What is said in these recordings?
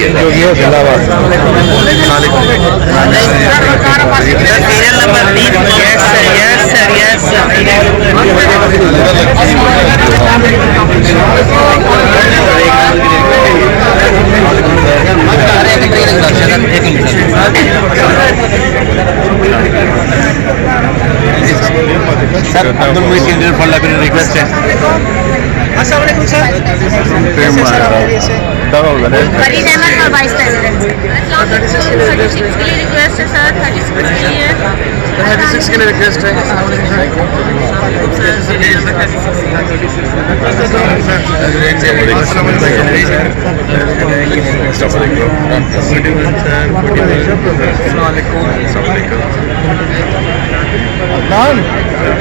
है serial number 3। Yes sir, yes sir, yes sir. Sir Abdul Moeed Indian for library request है। अस्सलाम वालेकुम sir. Farid Ahmad और वाइस प्रेसिडेंट 36 के लिए रिक्वेस्ट है सर। 36 के लिए 36 के लिए रिक्वेस्ट है।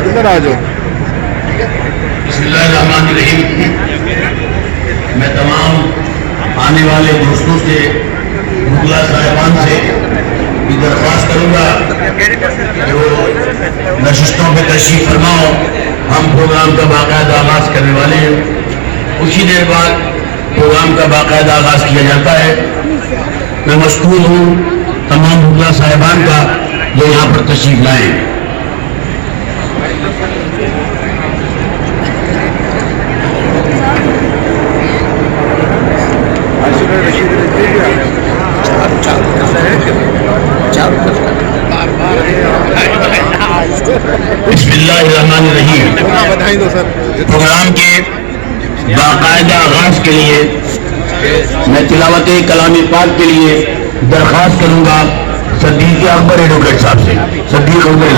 इधर आ जाओ। बिस्मिल्लाहिर्रहमानिर्रहीम। मैं तमाम आने वाले दोस्तों से, मुगला साहिबान से भी दरख्वास्त करूँगा जो नशिस्तों पर तशरीफ फरमाओ। हम प्रोग्राम का बाकायदा आगाज़ करने वाले हैं। कुछ ही देर बाद प्रोग्राम का बाकायदा आगाज़ किया जाता है। मैं मशकूर हूँ तमाम मुगला साहिबान का जो यहाँ पर तशरीफ लाएँ। बिस्मिल्लाहिर्रहमानिर्रहीम। प्रोग्राम के बाकायदा आगाज के लिए मैं तिलावत कलामी पाक के लिए दरख्वास्त करूंगा सदीक अकबर एडवोकेट साहब से। सदीक अकबर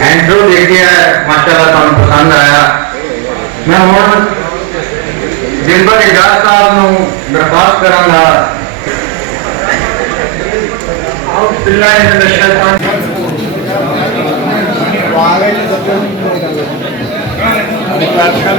एंड्रो देखिए माशाल्लाह तुम पसंद आया। मैं हूँ दिलबर एजाज साहब नूं दरख्वास्त करांगा। अच्छा